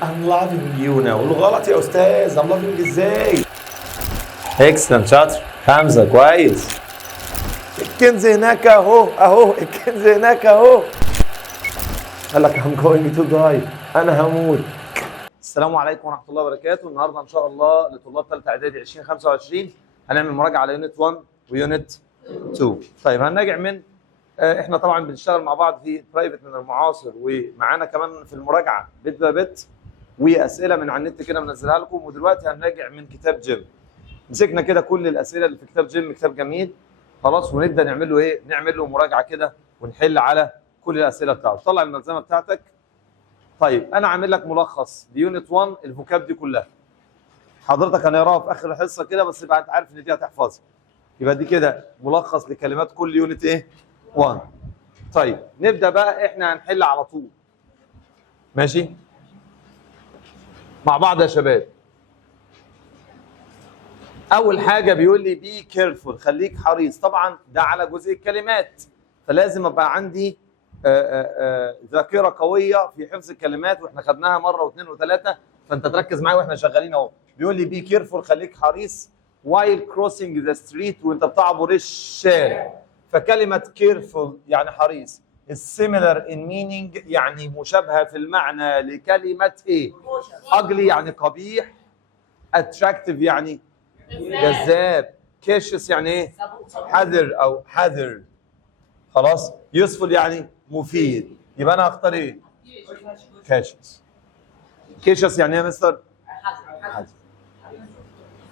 I'm loving you now. الغلط يا استاذ. I'm loving ازاي؟ اكسلنت، شاطر حمزه، كويس. الكنز هناك اهو الكنز هناك اهو. قال لك I'm going to die. انا هموت. السلام عليكم ورحمه الله وبركاته. النهارده ان شاء الله لطلاب ثالثه اعدادي 2025 هنعمل مراجعه على يونت 1 ويونت 2. طيب هنراجع من احنا طبعا بنشتغل مع بعض في برايفت من المعاصر، ومعانا كمان في المراجعه بت بت واسئله من على النت كده منزلها لكم. ودلوقتي هنراجع من كتاب جيم. مسكنا كده كل الاسئله اللي في كتاب جيم، كتاب جميل خلاص، ونبدا نعمل له ايه؟ نعمل له مراجعه كده ونحل على كل الاسئله بتاعته. طلع الملزمه بتاعتك. طيب انا عامل لك ملخص ليونت 1 الفوكاب دي كلها. حضرتك هنقراها في اخر الحصه كده، بس يبقى انت عارف ان دي هتحفظها. يبقى دي كده ملخص لكلمات كل يونت ايه؟ 1. طيب نبدا بقى، احنا هنحل على طول. ماشي؟ مع بعض يا شباب. اول حاجه بيقول لي بي كيرفول، خليك حريص. طبعا ده على جزء الكلمات، فلازم ابقى عندي ذاكره قويه في حفظ الكلمات، واحنا خدناها مره واثنين وثلاثه، فانت تركز معايا واحنا شغالين اهو. بيقول لي بي كيرفول، خليك حريص while crossing the street، وانت بتعبر الشارع. فكلمه كيرفول يعني حريص is similar in meaning، يعني مشابهه في المعنى لكلمه ايه؟ ugly يعني قبيح، attractive يعني جذاب، cautious يعني ايه؟ حذر او حذر. خلاص؟ useful يعني مفيد. يبقى انا هختار ايه؟ cautious. cautious يعني ايه يا مستر؟ حذر.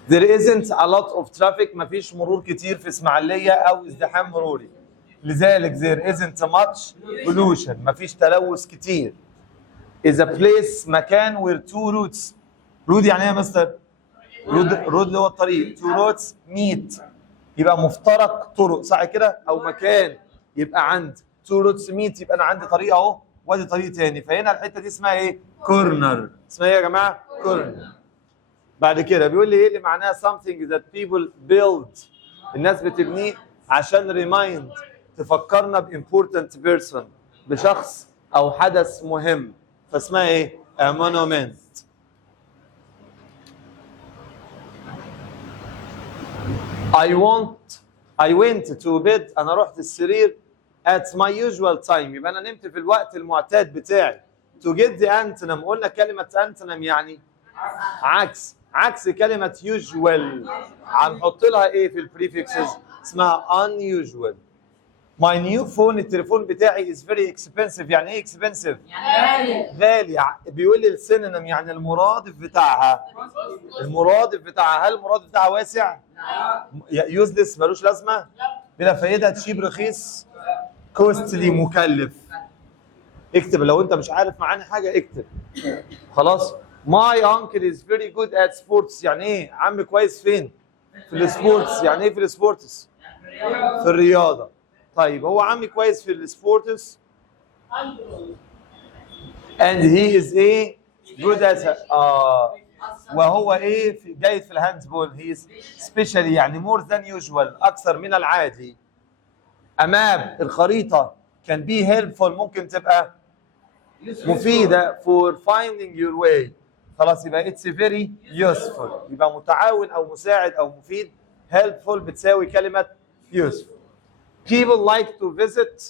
There isn't a lot of traffic، مفيش مرور كتير في اسماعيليه او ازدحام مروري. لذلك there isn't much pollution، مفيش تلوث كتير. is a place مكان where two roads. road يعني ايه يا مستر؟ رود اللي هو الطريق. تو رودز ميت، يبقى مفترق طرق، صح كده؟ او مكان يبقى عند تو رودز ميت، يبقى انا عندي طريق اهو وادي طريق تاني. فهنا الحته دي اسمها ايه؟ كورنر. اسمها ايه يا جماعه؟ كورنر. بعد كده بيقول لي ايه اللي معناها something that people build، الناس بتبنيه عشان ريمايند، تفكرنا بimportant person، بشخص او حدث مهم، فاسمها ايه؟ a monument. I went to bed، أنا رحت السرير at my usual time، يبقى أنا نمت في الوقت المعتاد بتاعي. to get the antonym، قلنا كلمة antonym يعني عكس. عكس كلمة usual هنحط لها إيه في البريفكسز؟ اسمها unusual. my new phone، التليفون بتاعي is very expensive، يعني إيه expensive؟ غالي. بيقول لي السينونيم يعني المرادف بتاعها. المرادف بتاعها، هل المرادف بتاعها واسع؟ يوزلس، ملوش لازمه، بلا فايده، تشيب، رخيص، كوستلي، مكلف. اكتب لو انت مش عارف معاني حاجه اكتب. خلاص. ماي انكل از فيري جود ات سبورتس، يعني ايه؟ عم كويس فين؟ في السبورتس. يعني ايه في السبورتس؟ في الرياضه. طيب هو عمي كويس في السبورتس and he is ايه؟ good at وهو ايه؟ جيد في الهاندبول. هي سبيشالي يعني مور ذان يوجوال، اكثر من العادي. امام الخريطه كان بي هيلبفول، ممكن تبقى مفيده for finding your way. خلاص، يبقى اتس فيري يوسفول، يبقى متعاون او مساعد او مفيد. هيلبفول بتساوي كلمه يوسفول. people like to visit،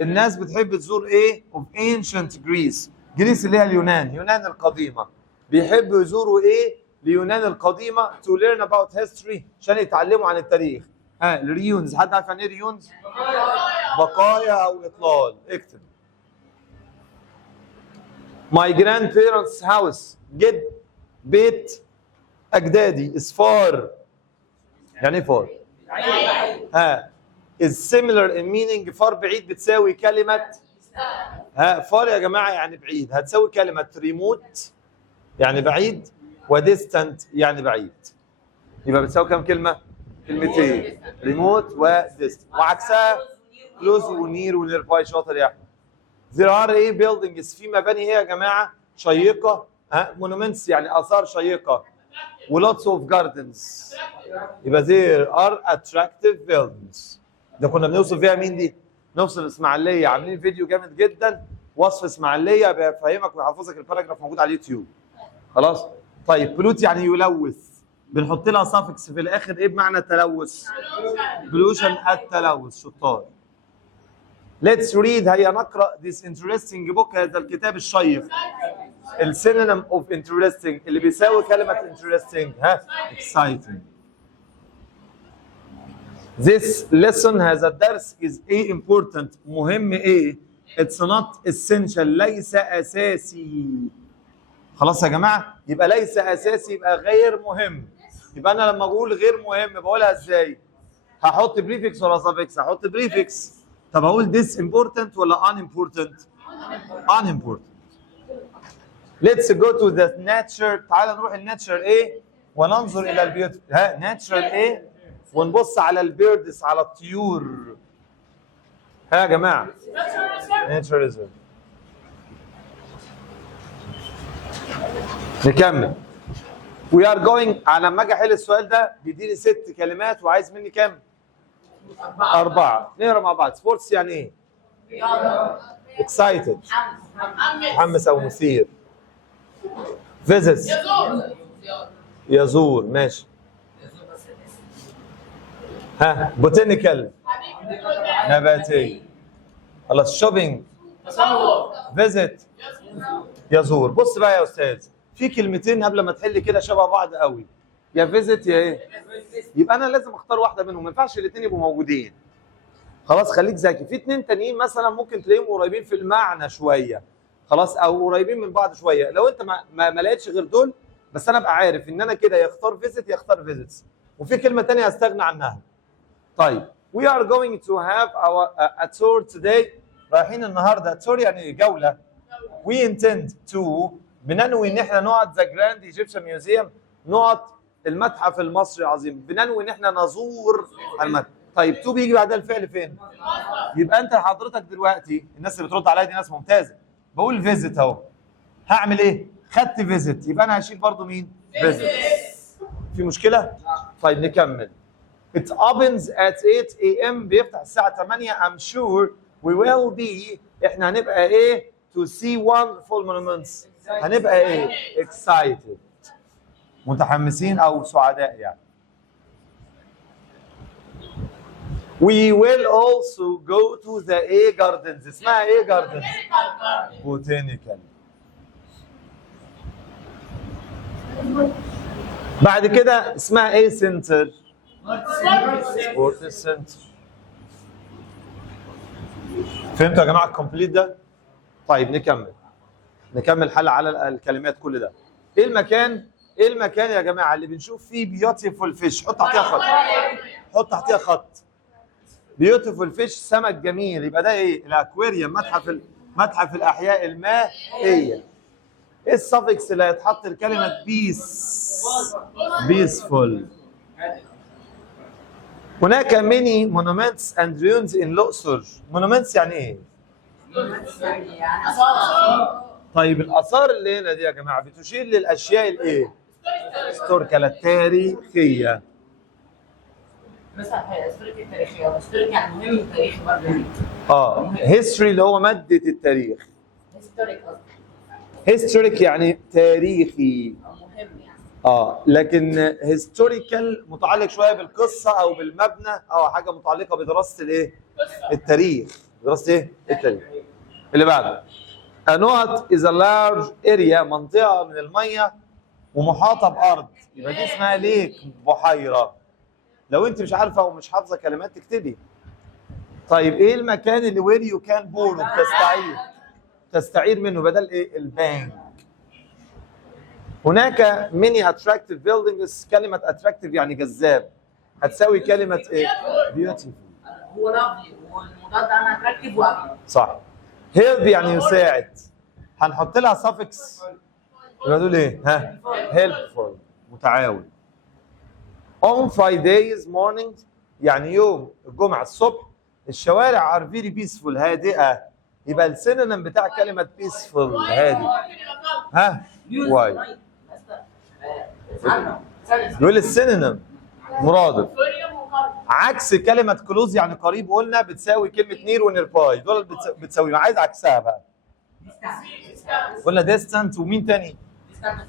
الناس بتحب تزور ايه؟ of ancient Greece. جريس اللي هي اليونان، يونان القديمه. بيحبوا يزوروا ايه؟ اليونان القديمه to learn about history، عشان يتعلموا عن التاريخ. الريونز، حد عارف يعني ايه ريونز؟ بقايا او اطلال. اكتب. my grandparents house، جد بيت اجدادي is far، يعني ايه far؟ is similar in meaning، far بعيد بتساوي كلمه far يا جماعه يعني بعيد، هتساوي كلمه remote يعني بعيد، وديستنت يعني بعيد. يبقى بتساوي كام كلمة؟ كلمتين، ريموت وديستنت، وعكسها كلوز ونير ونير باي. شاطر يا احمد. there are ايه buildings، في مباني ايه يا جماعة؟ شيقة. monuments يعني آثار شيقة. ولوتس اوف جاردنز، يبقى there are attractive buildings. ده كنا بنوصف فيها مين دي؟ نوصف الإسماعيلية، عاملين فيديو جامد جدا وصف اسماعيليه بفهمك ويحفظك الباراجراف موجود على اليوتيوب. خلاص؟ طيب بلوت يعني يلوث، بنحط لها سافكس في الاخر ايه بمعنى التلوث؟ بلوشن، التلوث. شطار. Let's read، هيا نقرأ this interesting book، هذا الكتاب الشيق. السينونيم of interesting اللي بيساوي كلمة interesting، ها؟ exciting. This lesson، هذا الدرس is a important، مهم ايه؟ it's not essential، ليس أساسي. خلاص يا جماعة؟ يبقى ليس أساسي يبقى غير مهم. يبقى أنا لما أقول غير مهم بقولها إزاي؟ هحط بريفكس ولا سافكس؟ هحط بريفكس. طب هقول this important ولا unimportant؟ unimportant. Let's go to the nature، تعال نروح الناتشر ايه؟ وننظر إلى البيوت، ها ناتشر ايه؟ ونبص على البيردز، على الطيور. ها يا جماعة؟ ناتشراليزم. نكمل. We are going، على لما اجي احل السؤال ده بيديني 6 كلمات وعايز مني كام؟ 4. نقرا مع بعض. سبورتس يعني ايه؟ excited، محمس او مثير. visits، يزور. ماشي. ها botanical، نباتي. خلاص. شوبينج، visit، يزور. بص بقى يا استاذ، في كلمتين قبل ما تحل كده شبه بعض قوي، يا فيزيت يا ايه؟ يبقى انا لازم اختار واحده منهم، ما ينفعش الاثنين يبقوا موجودين. خلاص خليك ذكي. في 2 تانيين مثلا ممكن تلاقيهم قريبين في المعنى شويه، خلاص، او قريبين من بعض شويه. لو انت ما لقيتش غير دول بس، انا ابقى عارف ان انا كده يختار فيزيت يختار فيزيتس، وفي كلمه ثانيه هستغنى عنها. طيب we are going to have a tour today، رايحين النهارده. tour يعني جوله. we intend to، بننوي ان احنا نقعد ذا جراند ايجيبشن ميوزيوم، نقعد المتحف المصري العظيم. بننوي ان احنا نزور المتحف. طيب تو بيجي بعدها الفعل فين؟ يبقى انت حضرتك دلوقتي، الناس اللي بترد عليا دي ناس ممتازه، بقول فيزيت اهو. هعمل ايه؟ خدت فيزيت، يبقى انا هشيل برضو مين؟ فيزيت. في مشكله؟ طيب نكمل. It opens at 8 AM، بيفتح الساعه 8. I'm sure we will be، احنا هنبقى ايه؟ to see wonderful monuments، هنبقى ايه؟ excited، متحمسين او سعداء يعني. We will also go to the A gardens. اسمها ايه gardens؟ botanical. بعد كده اسمها ايه center؟ sports center. فهمتوا يا جماعه الكومبليت ده؟ طيب نكمل حل على الكلمات كل ده. ايه المكان يا جماعه اللي بنشوف فيه بيوتيفول فيش؟ حط تحتيها خط. بيوتيفول فيش، سمك جميل. يبقى ده ايه؟ الاكواريوم، متحف الاحياء المائيه. ايه السفكس اللي هيتحط لكلمه بيسفول؟ هناك ميني مونومنتس اند ريونز ان الاقصر. مونومنتس يعني ايه؟ طيب الاثار اللي هنا دي يا جماعه بتشير للاشياء الايه؟ هيستوريكال، التاريخيه. مثلا هيستوريكال التاريخيه، هيستوريكال يعني مهم التاريخ برضه. هيستوري اللي هو ماده التاريخ. هيستوريك يعني تاريخي، مهم يعني. لكن هيستوريكال متعلق شويه بالقصه او بالمبنى او حاجه متعلقه بدراسه الايه؟ التاريخ. دراسه ايه؟ التاريخ. اللي بعده. A knot is a large area، منطقه من الميه ومحاطه بارض. يبقى دي اسمها ليك، بحيره. لو انت مش عارفه او مش حافظه كلمات تكتبي. طيب ايه المكان اللي وير يو كان بورو، تستعير منه بدل ايه؟ البانك. هناك many attractive buildings. كلمه attractive يعني جذاب، هتساوي كلمه ايه؟ beautiful. هو لافلي، والمضاد انا اتراكتيف وابي. صح. help يعني يساعد، هنحط لها suffix يبقى دول ايه؟ ها؟ helpful، متعاون. on Fridays mornings يعني يوم الجمعه الصبح، الشوارع are very peaceful، هادئه. يبقى السينونيم بتاع كلمه peaceful هادئ. ها؟ واي. يقول السينونيم مرادف. عكس كلمه كلوز يعني قريب، قلنا بتساوي كلمه نير ونير باي، دول بتساوي. عايز عكسها بقى. قلنا ديستانت ومين تاني؟ ديستانت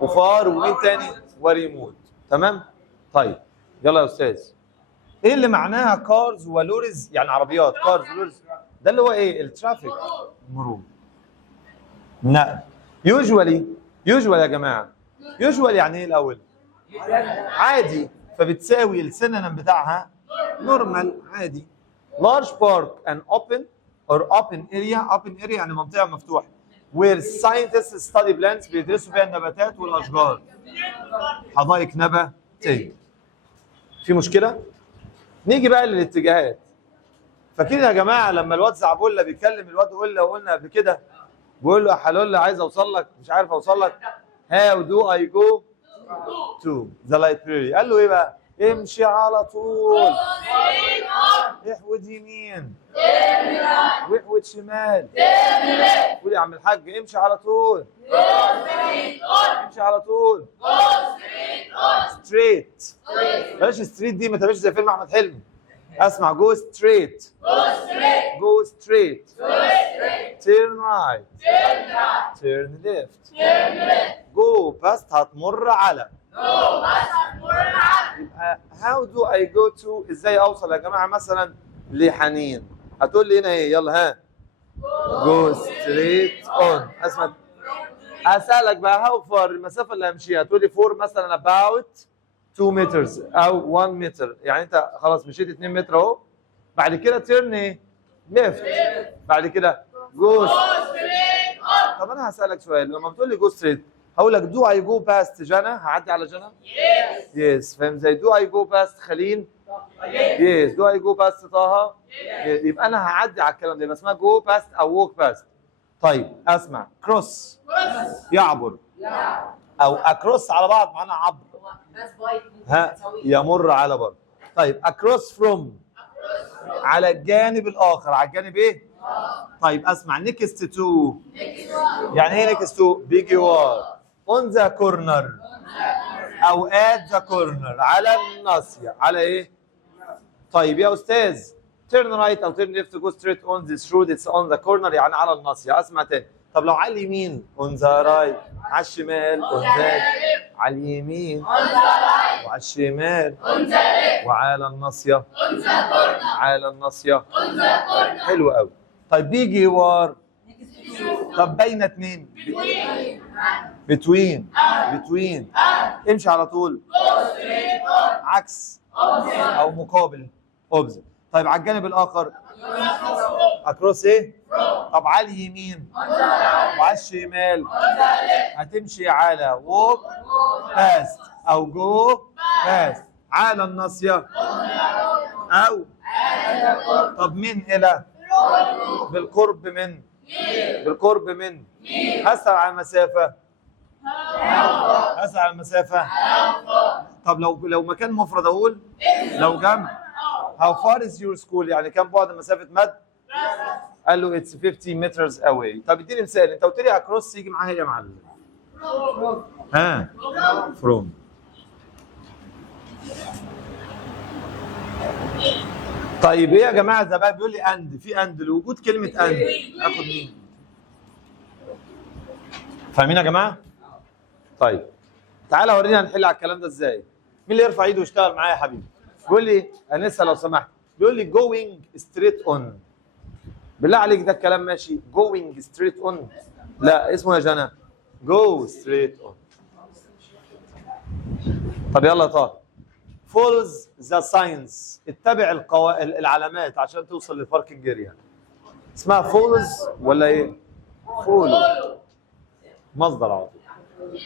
وفار ومين تاني؟ وريموت. تمام؟ طيب يلا يا استاذ. ايه اللي معناها كارز ولوريز؟ يعني عربيات كارز ولوريز ده اللي هو ايه؟ الترافيك، مرور، نقل. يوجوالي يا جماعه، يوجوالي يعني ايه الاول؟ عادي، فبتساوي السينونيم بتاعها نورمال، عادي. large park an open or open area يعني منطقه مفتوحه where scientists study plants بيدرسوا فيها النباتات والاشجار، حدائق نباتيه. في مشكله؟ نيجي بقى للاتجاهات. فاكرين يا جماعه لما الواد زعبولة بيكلم الواد قله وقلنا قبل كده بيقول له يا حلوله عايز اوصل لك، مش عارف اوصل لك، how do I go to the library؟ قال له ايه بقى؟ امشي على طول، احود يمين، واحود شمال، قول يا عم الحاج امشي على طول، امشي على طول، ستريت. بلاش ستريت دي، ما تبقاش زي فيلم احمد حلمي. اسمع، جو ستريت، جو ستريت، turn right، turn left، جو باست هتمر على. يبقى how do I go to، ازاي اوصل يا جماعه مثلا لحنين؟ هتقول لي هنا ايه؟ يلا ها، go straight on. اسمع، اسالك بقى how far المسافه اللي همشيها، هتقول لي for مثلا about 2 meters او 1 متر، يعني انت خلاص مشيت 2 متر اهو. بعد كده turn ايه؟ left. بعد كده go straight on. طب انا هسالك سؤال، لما بتقول لي go straight هقول لك do I go past جنى؟ هعدي على جنى؟ yes. فاهم زي do I go past خليل؟ yes. do I go past طه؟ yes. يبقى انا هعدي على الكلام ده، يبقى اسمها go past او walk past. طيب اسمع، cross يعبر، او across على بعض معناها عبر. ها، يمر على برضه. طيب across from على الجانب الاخر، على الجانب ايه؟ طيب اسمع، next to يعني ايه next to؟ بجوار. on the corner او at the corner على الناصية، على ايه؟ طيب يا استاذ turn right او turn left go straight on this road it's on the corner يعني على الناصية. اسمع تاني. طب لو على اليمين on the right، على الشمال on the، على اليمين وعلى الشمال وعلى الناصية على الناصية. حلو قوي. طيب بيجي ور، طب بين اتنين، between امشي على طول، عكس او مقابل opposite. طيب على الجانب الاخر across ايه؟ طب على اليمين وعلى الشمال هتمشي على walk past او go past. على الناصية او طب من الى؟ بالقرب من، بالقرب من. هسأل على المسافة، هسأل على المسافة. طب لو مكان مفرد اقول، لو جمع how far is your school يعني كم بعد مسافة مد؟ قال له it's 50 meters away. طب اديني مثال، انت قلت لي across يجي معاها ايه يا معلم؟ ها from. طيب ايه يا جماعه ده بقى؟ بيقول لي اند، في اند، لوجود كلمه اند اخد مين؟ فاهمين يا جماعه؟ طيب تعالى ورينا هنحل على الكلام ده ازاي. مين اللي يرفع ايده ويشتغل معايا يا حبيبي؟ بيقول لي انسه لو سمحت، بيقول لي going straight on. بالله عليك ده الكلام ماشي؟ going straight on؟ لا اسمه يا جنى go straight on. طب يلا يا طه. follows the signs، اتبع العلامات عشان توصل للباركنج اريا. اسمها follows ولا ايه؟ follow مصدر على طول.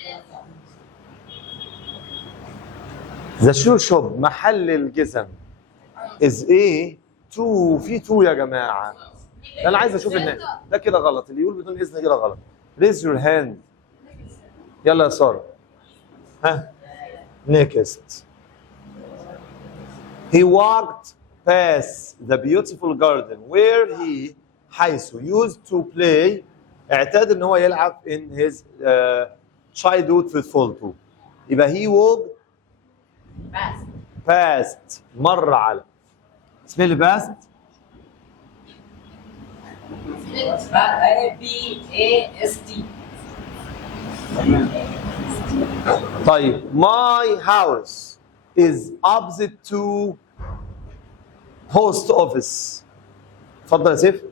the shoe shop محل الجزم is ايه؟ to، في to يا جماعه. انا عايز اشوف الناس ده كده غلط، اللي يقول بدون اذن كده غلط. raise your hand. يلا يا ساره. ها next. He walked past the beautiful garden where he حيث used to play اعتاد ان هو يلعب in his childhood في طفولته. يبقى he walked past مر على. اسمه اللي past اسمها BAST. طيب my house is opposite to post office. اتفضل يا سيف.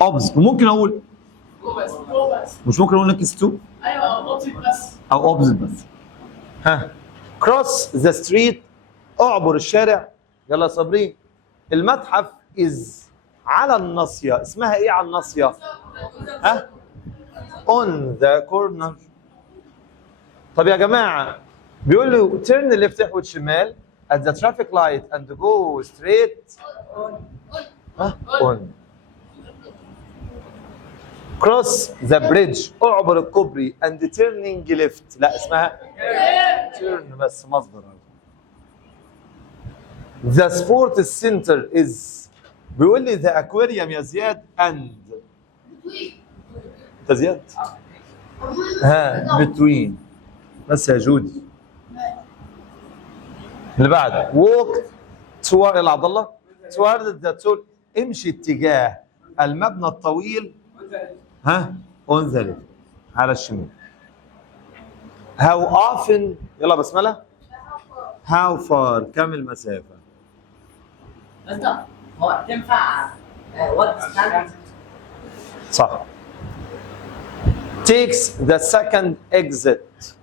opposite ممكن اقول مش ممكن اقول next to؟ ايوه opposite بس. او opposite بس. ها cross the street اعبر الشارع. يلا يا صابرين. المتحف is على الناصية. اسمها ايه على الناصية؟ ها؟ on the corner. طب يا جماعة بيقول له turn left احود شمال at the traffic light and go straight. ها؟ on. cross the bridge اعبر الكوبري and turning left. لا اسمها turn بس مصدر. the sports center is بيقول لي the aquarium يا زياد and انت زياد؟ ها between بس يا جودي. اللي بعد walk toward يلا عبد الله toward the tool امشي اتجاه المبنى الطويل. ها on the left على الشمال. how often يلا بسملة how far كم المسافة. بس هو تنفع وقت ستاندرد. صح. takes the second exit.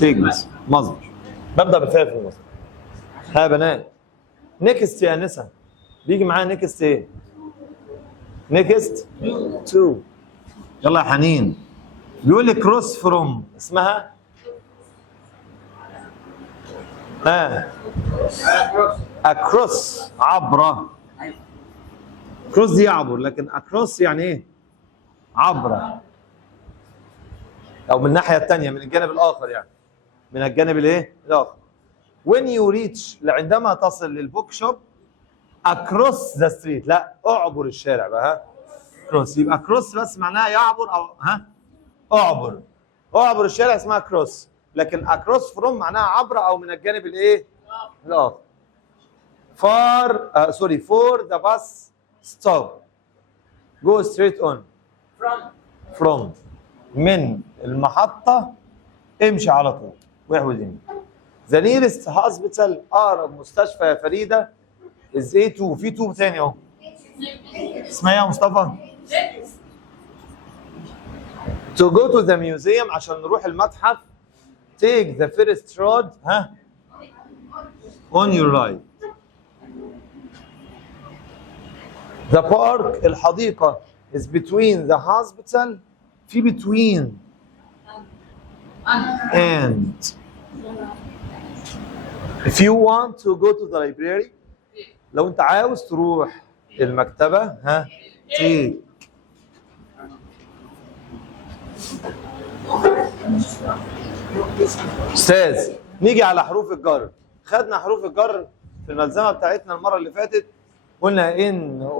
take بس مصدر. ببدأ بالفعل في المصدر. ها يا بنات next يا نسا بيجي معايا next ايه؟ next to. يلا يا حنين. بيقول لي cross from اسمها across عبر. cross دي يعبر لكن across يعني ايه؟ عبر او من الناحيه الثانيه من الجانب الاخر يعني من الجانب الايه؟ الاخر. when you reach عندما تصل للبوك شوب across the street لا اعبر الشارع بقى. ها cross يبقى cross بس معناها يعبر او ها اعبر الشارع اسمها cross لكن across from معناها عبر او من الجانب الايه؟ الاخر. for the bus stop go straight on. from من المحطة امشي على طول واحود يمين. the nearest hospital اقرب مستشفى يا فريدة is A2 في 2 تاني اهو. اسمها ايه يا مصطفى؟ to go to the museum عشان نروح المتحف take the first road ها on your right. the park الحديقة is between the hospital في between and if you want to go to the library لو انت عاوز تروح المكتبة ها take. استاذ نيجي على حروف الجر. خدنا حروف الجر في الملزمة بتاعتنا المرة اللي فاتت. قلنا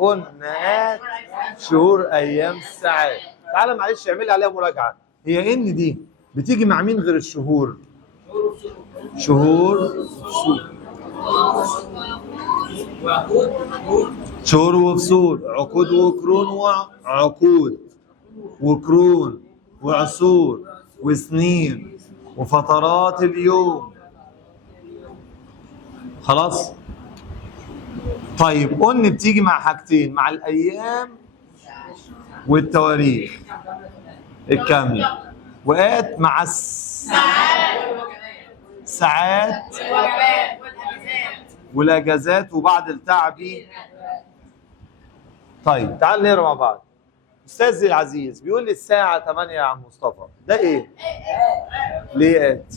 قلنا شهور ايام ساعات. تعالى معلش اعمل لي عليها مراجعة. هي ان دي بتيجي مع مين غير الشهور؟ شهور وفصول عقود وقرون وعقود وقرون وعصور وسنين وفترات اليوم. خلاص؟ طيب قلنا بتيجي مع حاجتين مع الايام والتواريخ الكامله وقات مع الساعات والاجازات وبعد التعب. طيب تعال نقرا مع بعض. استاذي العزيز بيقول لي الساعه 8 يا عم مصطفى. ده ايه؟ ليه ات؟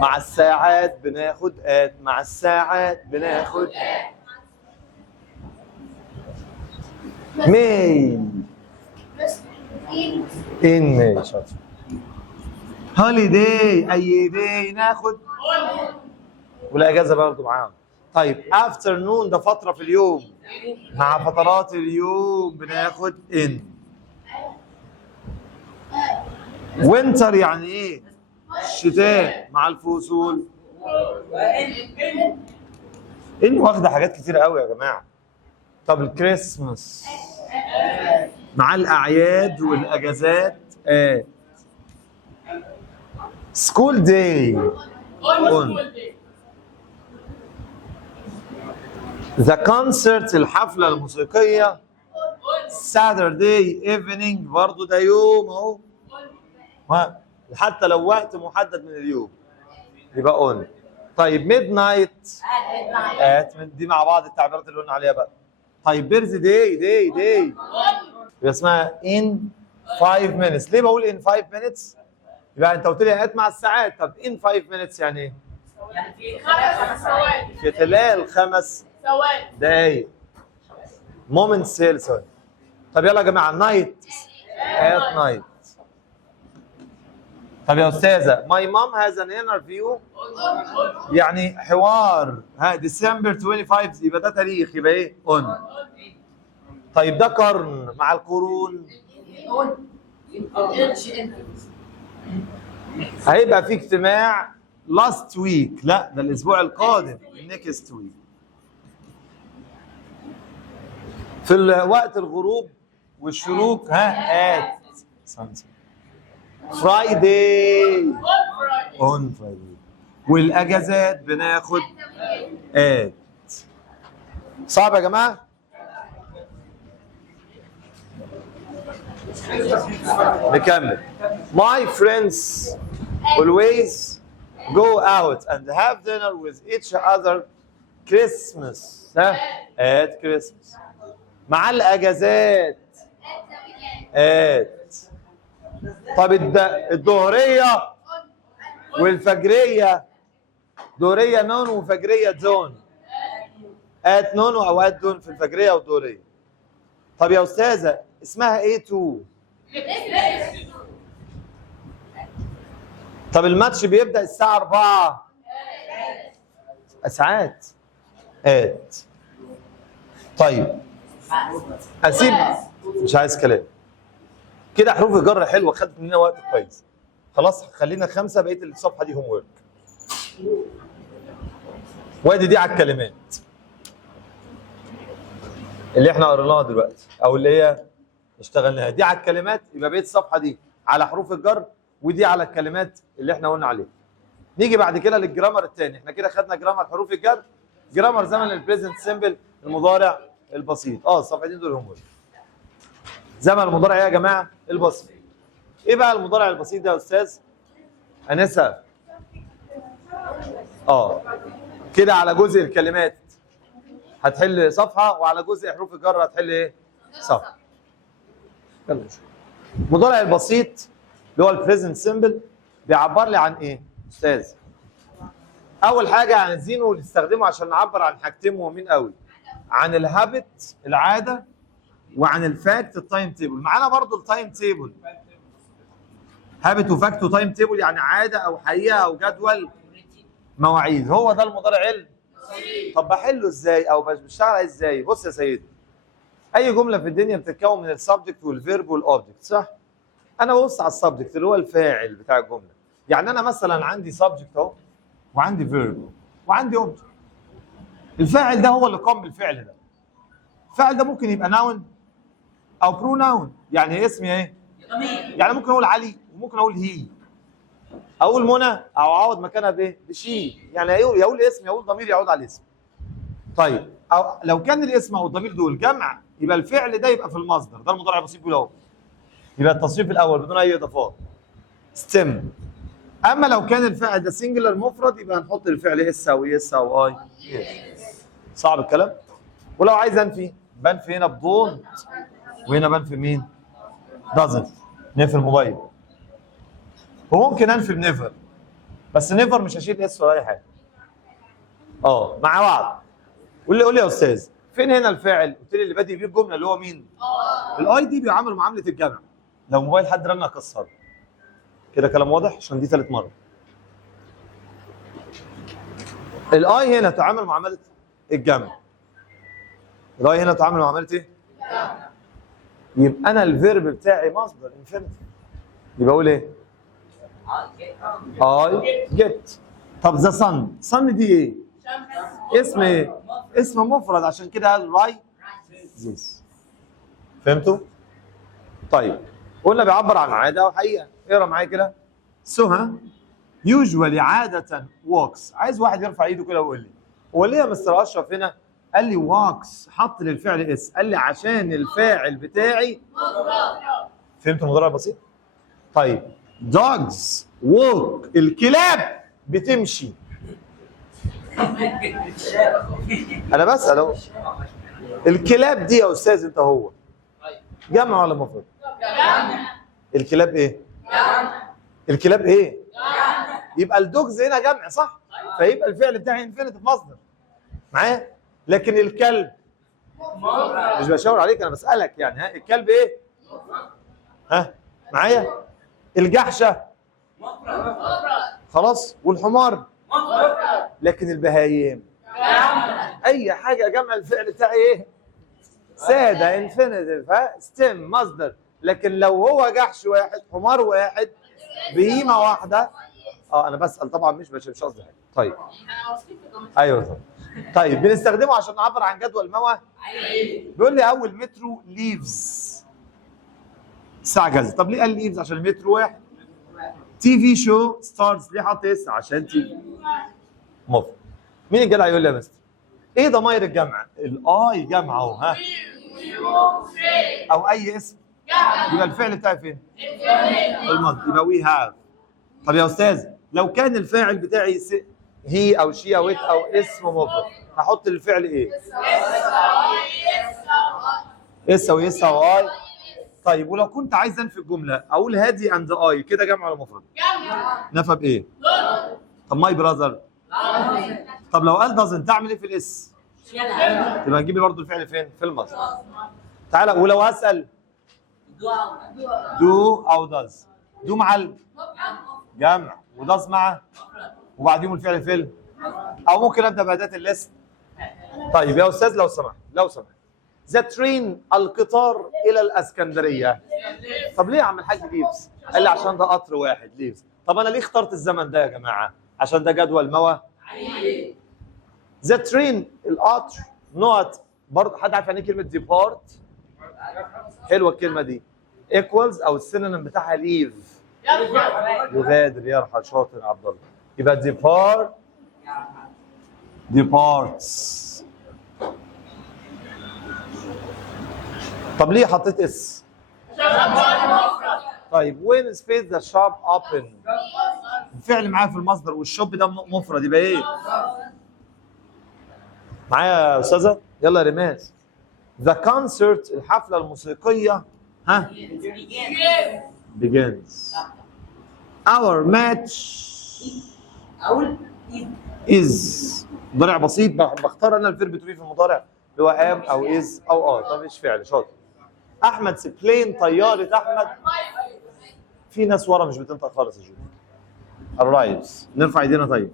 مع الساعات بناخد ات. مع الساعات بناخد ماي ان ماي. شاطر. هوليداي اي داي ناخد والاجازه برضه معاهم. طيب افترنون ده فتره في اليوم. مع فترات اليوم بناخد ان. وينتر يعني ايه؟ الشتاء. مع الفصول إني واخدة حاجات كتير قوي يا جماعة. طب الكريسماس مع الأعياد والأجازات سكول داي ذا كونسرت الحفلة الموسيقية Saturday evening برضه ده يوم اهو حتى لو وقت محدد من اليوم يبقى اون. طيب ميد نايت دي مع بعض التعبيرات اللي قلنا عليها بقى. طيب بيرث داي يبقى اسمها in 5 minutes. ليه بقول in 5 minutes؟ يبقى انت قلت لي مع الساعات. طب in 5 minutes يعني ايه؟ يعني في 5 ثواني. في خلال 5 دقايق. مومنت سيل ثواني. طب يلا يا جماعه نايت at night. طب يا استاذه my mom has an interview يعني حوار ديسمبر 25 يبقى ده تاريخ يبقى ايه؟ on. طيب ده قرن مع القرون هيبقى في اجتماع last week. لا ده الاسبوع القادم next week. في وقت الغروب والشروق at Friday on Friday. والاجازات بناخد at. صعب يا جماعه؟ نكمل. My friends always go out and have dinner with each other Christmas at Christmas. مع الأجازات at. طب الظهرية والفجرية ظهرية نون وفجرية دون at نون وأوقات دون في الفجرية والظهرية. طب يا أستاذة اسمها ايه تو؟ طب الماتش بيبدأ الساعة 4 ساعات at. طيب اسيب مش عايز كلام كده. حروف الجر حلوه خدت مننا وقت كويس. خلاص خلينا 5 بقيه الصفحه دي هوم ورك. وادي دي على الكلمات اللي احنا قريناها دلوقتي او اللي هي اشتغلناها. دي على الكلمات يبقى بقيه الصفحه دي على حروف الجر ودي على الكلمات اللي احنا قلنا عليها. نيجي بعد كده للجرامر الثاني. احنا كده خدنا جرامر حروف الجر، جرامر زمن البريزنت سيمبل المضارع البسيط. الصفحتين دول هم زمن المضارع ايه يا جماعه؟ البسيط. ايه بقى المضارع البسيط ده يا استاذ انسه؟ كده على جزء الكلمات هتحل صفحه وعلى جزء حروف الجر هتحل ايه؟ صفحه. يلا نشوف. المضارع البسيط اللي هو البريزنت سيمبل بيعبر لي عن ايه استاذ؟ اول حاجه عايزينه نستخدمه عشان نعبر عن حاجتين مهمين قوي، عن الهابت العاده وعن الفاكت التايم تيبل. معانا برضو التايم تيبل. هابت وفاكت وتايم تيبل يعني عاده او حقيقه او جدول مواعيد. هو ده المضارع طب بحله ازاي او بشتغل ازاي؟ بص يا سيدي، اي جمله في الدنيا بتتكون من السبجكت والفيرب والاوبجكت صح؟ انا ببص على السبجكت اللي هو الفاعل بتاع الجمله. يعني انا مثلا عندي سبجكت اهو وعندي فيرب وعندي اوبجكت. الفاعل ده هو اللي قام بالفعل ده. الفاعل ده ممكن يبقى ناون او برو ناون. يعني اسمي ايه؟ يعني ممكن اقول علي وممكن اقول هي، اقول منى او اعوض مكانها بايه؟ بشي. يعني يقول اسم يقول ضمير يعود على الاسم. طيب أو لو كان الاسم او الضمير دول جمع يبقى الفعل ده يبقى في المصدر. ده المضارع البسيط بيقول اهو. يبقى التصريف الاول بدون اي اضافات ستيم. اما لو كان الفاعل ده سنجلر مفرد يبقى هنحط الفعل اس او اس او اي. صعب الكلام؟ ولو عايز انفي بنفي هنا بدونت وهنا بنفي مين؟ دازنت. نقفل الموبايل. وممكن انفي بنيفر بس نيفر مش هشيل اس ولا اي حاجه. مع بعض. قول لي يا استاذ فين هنا الفاعل؟ قلت لي اللي بادئ بيه الجمله اللي هو مين؟ الاي دي بيعامل معامله الجمع. لو موبايل حد رن اكسره. كده كلام واضح عشان دي ثالث مره. الاي هنا تعامل معامله الجمع. الاي هنا تعامل معامله ايه؟ يبقى انا الفيرب بتاعي مصدر انفينيتيف. يبقى اقول ايه؟ اي جيت. طب ذا صن، صن دي ايه؟ اسم ايه؟ اسم مفرد عشان كده قال rises. فهمتوا؟ طيب قلنا بيعبر عن عاده او حقيقه. اقرا معايا كده. سهى usually عاده walks. عايز واحد يرفع ايده كده ويقول لي هو ليه يا مستر اشرف هنا قال لي walks حط للفعل اس؟ قال لي عشان الفاعل بتاعي فهمت المضارع بسيط؟ طيب dogs walk الكلاب بتمشي. انا بسأل اهو الكلاب دي يا استاذ انت هو جمع ولا مفرد؟ الكلاب ايه؟ الكلاب ايه؟ يبقى الدوجز هنا جمع صح؟ فيبقى الفعل بتاعي انفينيتيف مصدر معايا؟ لكن الكلب مش بشاور عليك انا بسألك يعني ها الكلب ايه؟ ها معايا؟ الجحشة خلاص والحمار لكن البهايم اي حاجه جمع الفعل بتاعي ايه؟ ساده انفينيتيف ها ستيم مصدر. لكن لو هو جحش واحد حمار واحد بهيمه واحده انا بسال طبعا مش قصدي حاجه. طيب ايوه طبعا. طيب بنستخدمه عشان نعبر عن جدول موى. بيقول لي اول مترو ليفز الساعه كذا. طب ليه قال ليفز؟ عشان المترو واحد. تي في شو ستارز ليه حط اس؟ عشان تي في مفرد. مين الجدع يقول لي يا مستر؟ ايه ضماير الجمع؟ الاي جمع اهو ها او اي اسم يبقى الفعل بتاعي فين؟ الماضي يبقى وي هاف. طب يا استاذ لو كان الفاعل بتاعي هي او شي او ات او اسم مفرد هحط الفعل ايه؟ اس او اس او اي. طيب ولو كنت عايز انفي الجمله اقول هادي اند اي كده جمع ولا مفرد؟ نفى بايه؟ طب ماي براذر. طب لو قال دازنت تعمل ايه في الاس؟ يبقى نجيب لي برضه الفعل فين؟ في المصدر. تعالى ولو هسال دو او داز. دو مع الجمع وداز مع وبعديهم الفعل فين؟ او ممكن ابدا باداه الاسم. طيب يا استاذ لو سمحت ذا ترين القطار الى الاسكندريه. طب ليه يا عم الحاج ليفز؟ قال لي عشان ده قطر واحد ليفز. طب انا ليه اخترت الزمن ده يا جماعه؟ عشان ده جدول موى. ذا ترين القطر نوت برضه. حد عارف يعني ايه كلمه ديبارت؟ حلوه الكلمه دي. ايكوالز او السينونيم بتاعها ليف يغادر يرحل. شاطر عبد الله. يبقى ديبارتس. طب ليه حطيت اس؟ طيب وين سبيس ذا شوب اوبن؟ الفعل معايا في المصدر والشوب ده مفرد يبقى ايه؟ معايا يا استاذه؟ يلا يا ريماس. ذا كونسرت الحفله الموسيقيه ها؟ begins. Our match is مضارع بسيط. بختار انا الفيرب تو بي في المضارع اللي هو ام او از او طب مش فعل. شاطر. احمد سبلين طياره احمد. في ناس ورا مش بتنطق خالص يا جودي. arrives نرفع ايدينا. طيب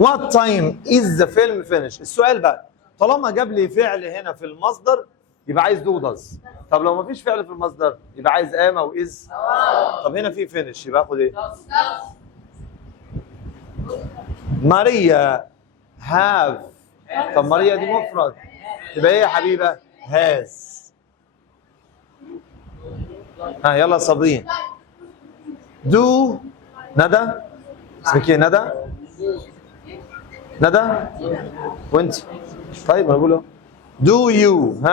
what time is the film finished؟ السؤال بقى طالما جاب لي فعل هنا في المصدر يبقى عايز do does. طب لو ما فيش فعل في المصدر يبقى عايز am او is. طب هنا في finish يبقى اخد ايه؟ ماريا have. طب ماريا دي مفرد يبقى ايه يا حبيبه؟ has. يلا يا صابرين. do ندى. اسمك ايه ندى؟ ندى وانت؟ طيب انا بقول اهو do you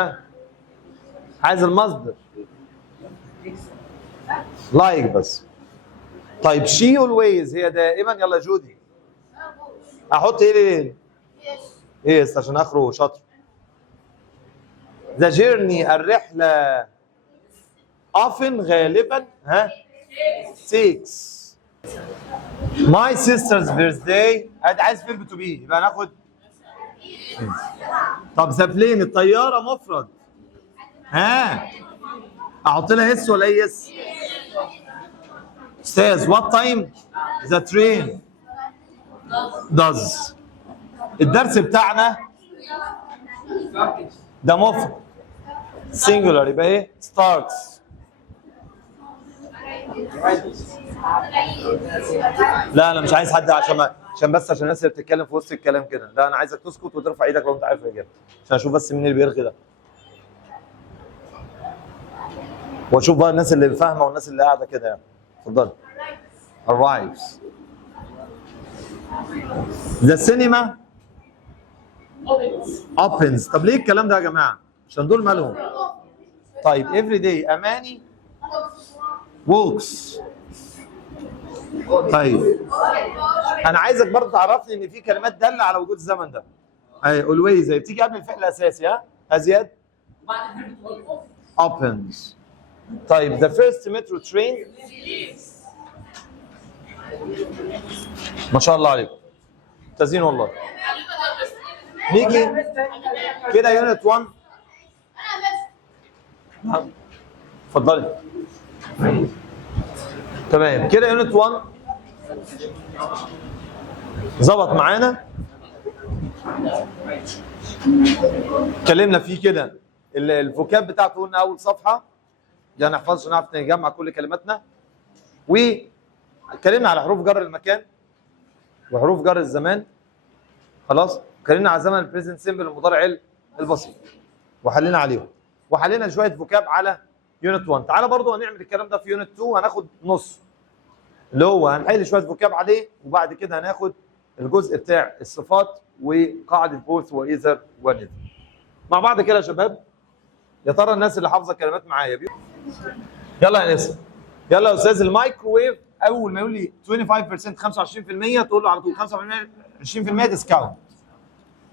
عايز المصدر like بس. طيب she always هي دائما. يلا جودي احط ايه ليه؟ يس عشان اخره شاطر. the journey الرحله often غالبا takes. my sister's birthday عايز فيرب تو بي يبقى هناخد. طب ذا بلين الطياره مفرد احط لها اس ولا اي اس؟ استاذ what time the train does. الدرس بتاعنا ده مفرد singular يبقى ايه؟ starts. لا انا مش عايز حد عشان عشان الناس اللي بتتكلم في وسط الكلام كده. لا انا عايزك تسكت وترفع ايدك لو انت عارف الاجابه عشان اشوف بس مين اللي بيرغي ده، واشوف بقى الناس اللي فاهمه والناس اللي قاعده كده يعني. اتفضل. arrives. The cinema opens. طب ليه الكلام ده يا جماعه؟ عشان دول مالهم؟ طيب every day اماني walks. طيب انا عايزك برضه تعرفني ان في كلمات داله على وجود الزمن ده. اي always زي بتيجي قبل الفعل الاساسي. ها ازياد؟ opens. طيب the first metro train. ما شاء الله عليكم ممتازين والله. نيجي كده يونت 1. اتفضلي. تمام كده يونت 1 ظبط معانا. اتكلمنا فيه كده الفوكاب بتاعته قلنا اول صفحه دي هنحفظها عشان نعرف نجمع كل كلماتنا. واتكلمنا على حروف جر المكان وحروف جر الزمان. خلاص اتكلمنا على زمن البريزنت سيمبل المضارع البسيط وحلينا عليهم وحلينا شويه فوكاب على يونت 1. تعالى برضو هنعمل الكلام ده في يونت 2. هناخد نص اللي هو هنحل شويه فوكاب عليه وبعد كده هناخد الجزء بتاع الصفات وقاعده بوث وايذر ونذر مع بعض كده يا شباب. يا ترى الناس اللي حافظه كلمات معايا يلا يا ناس. يلا يا استاذ. المايكروويف اول ما يقول لي 25% 25% تقول له على طول 25% 20% ديسكاونت.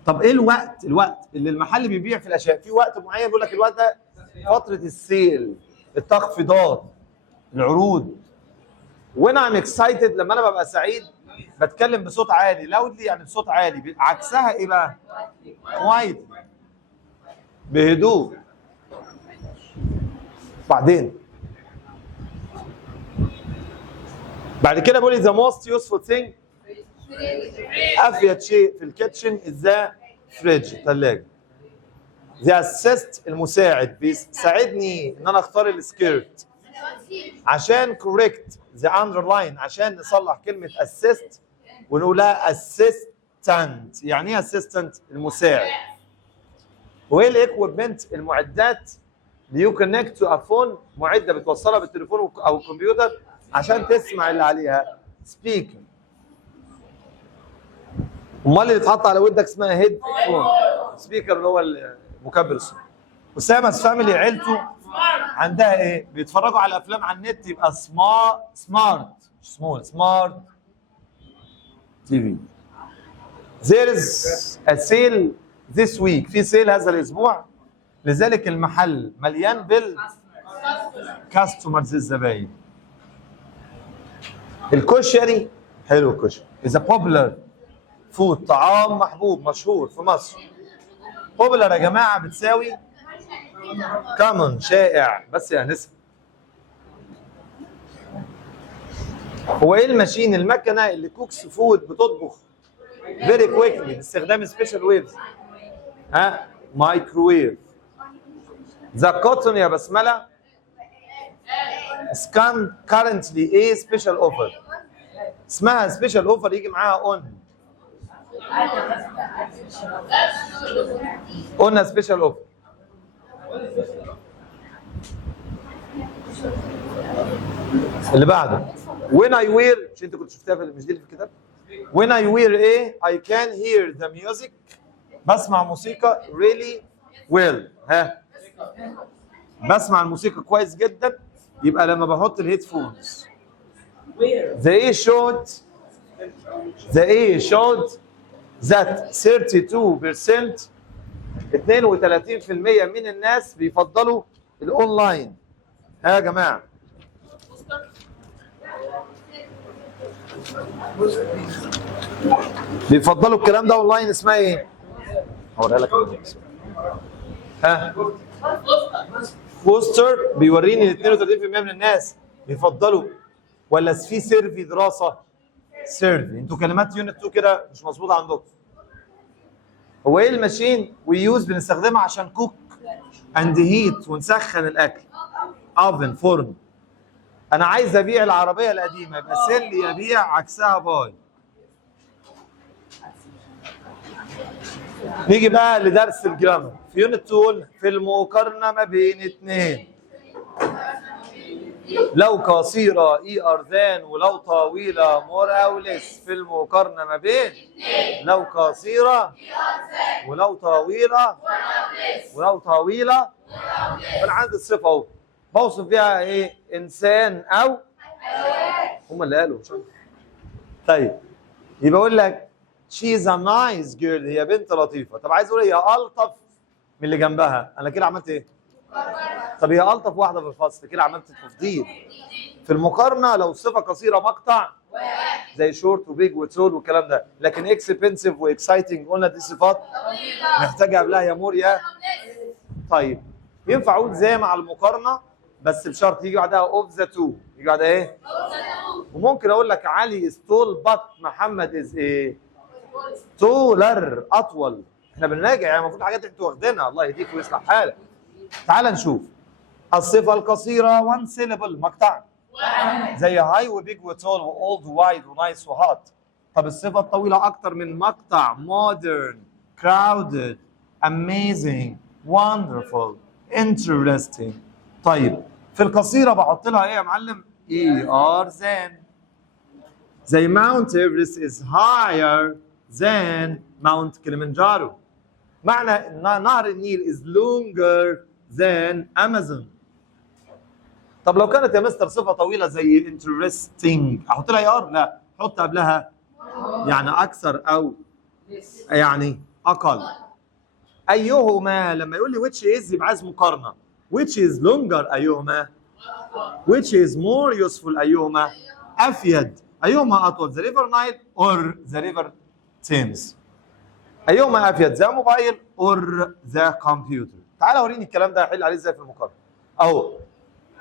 طب ايه الوقت اللي المحل بيبيع في الاشياء؟ في وقت معين بيقول لك الوقت ده فتره السيل، التخفيضات، العروض. وانا ام اكسايتد لما انا ببقى سعيد بتكلم بصوت عالي. لاودلي يعني بصوت عالي. عكسها ايه بقى؟ كوايت بهدوء. بعد كده بقول لي the most useful thing افيد شيء في الكيتشن ذا فريج الثلاجه. ذا اسيست المساعد بيساعدني ان انا اختار السكيرت عشان كوريكت ذا اندرلاين عشان نصلح كلمه اسيست ونقولها اسيستنت. يعني ايه اسيستنت؟ المساعد. وايه الاكويبمنت؟ المعدات. يو كونكت تو ا فون معده بتوصلها بالتليفون او الكمبيوتر عشان تسمع اللي عليها سبيكر. امال اللي اتحط على ودك اسمها هيد فون. سبيكر اللي هو مكبر الصوت. اسامه فاميلي عيلته عندها ايه؟ بيتفرجوا على افلام على النت يبقى سمارت تي في. There is a sale this week. في سيل هذا الاسبوع لذلك المحل مليان بالكاستمرز الزباين. الكشري حلو. الكشري is a popular food طعام محبوب مشهور في مصر. popular يا جماعه بتساوي common شائع بس يا نسا. هو ايه الماشين؟ المكنه اللي كوكس فود بتطبخ very quickly باستخدام سبيشال ويفز. ها مايكروويف. ذا كوتون يا بسمله سكان كارنتلي ايه سبيشال اوفر. اسمها سبيشال اوفر يجي معاها اون. قلنا سبيشال اوفر. اللي بعده when I wear. مش انت كنت شفتها مش دي اللي في الكتاب؟ when I wear ايه I can hear the music. بسمع موسيقى really well. ها بسمع الموسيقى كويس جدا يبقى لما بحط الهيدفونز. the A showed that 32% 32% من الناس بيفضلوا الاونلاين. ها يا جماعه بيفضلوا الكلام ده اونلاين. اسمها ايه؟ هوريها لك. ها بوستر بيوريني 32% من الناس بيفضلوا. ولا في سيرفي دراسه سيرفي. انتوا كلمات يونت 2 كده مش مظبوطه عندكم. هو ايه الماشين ويوز؟ بنستخدمها عشان كوك اند هيت ونسخن الاكل. اوفن فرن. انا عايز ابيع العربيه القديمه يبقى سيل يبيع عكسها باي. نيجي بقى لدرس الجرامر في يونت 2 في المقارنه ما بين اثنين. لو قصيره اي ار ذان ولو طويله مور او ليس. في المقارنه ما بين لو قصيره ولو طويله فانا عندي الصفه اهو بوصف بيها ايه؟ انسان او هم اللي قالوا مش أنا. طيب يبقى اقول لك she's a nice girl هي بنت لطيفه. طب عايز اقول هي الطف من اللي جنبها، انا كده عملت ايه؟ طب هي الطف واحده في الفصل، كده عملت تفضيل. في المقارنه لو صفه قصيره مقطع زي شورت وبيج وتول والكلام ده، لكن اكسبنسيف واكسايتنج قلنا دي صفات محتاجه قبلها يا مور يا. طيب ينفع اقول زي مع المقارنه بس بشرط يجي بعدها اوف ذا تو، يجي بعدها ايه؟ وممكن اقول لك علي از تول بط محمد از ايه؟ تولر اطول. احنا بنراجع يعني المفروض حاجات انتوا واخدينها. الله يهديك ويصلح حالك. تعال نشوف الصفه القصيره وان سيلبل مقطع زي هاي وبيج وتول واولد وايد ونايس وهات. طب الصفه الطويله اكتر من مقطع مودرن كراودد اميزنج wonderful interesting. طيب في القصيره بحط لها ايه يا معلم؟ اي ار ذان. زي ماونت ايفرست is higher than ماونت كليمنجارو. معنى ان نهر النيل is longer than Amazon. طب لو كانت يا مستر صفه طويله زي interesting احط لها اي ار؟ لا، حط قبلها يعني اكثر او يعني اقل. ايهما لما يقول لي which is يبقى عايز مقارنه. which is longer ايهما؟ which is more useful ايهما؟ افيد ايهما اطول؟ the river Nile or the river Thames؟ ايهما افيد؟ ذا موبايل or ذا كمبيوتر؟ تعال وريني الكلام ده هحل عليه ازاي في المقارنه. اهو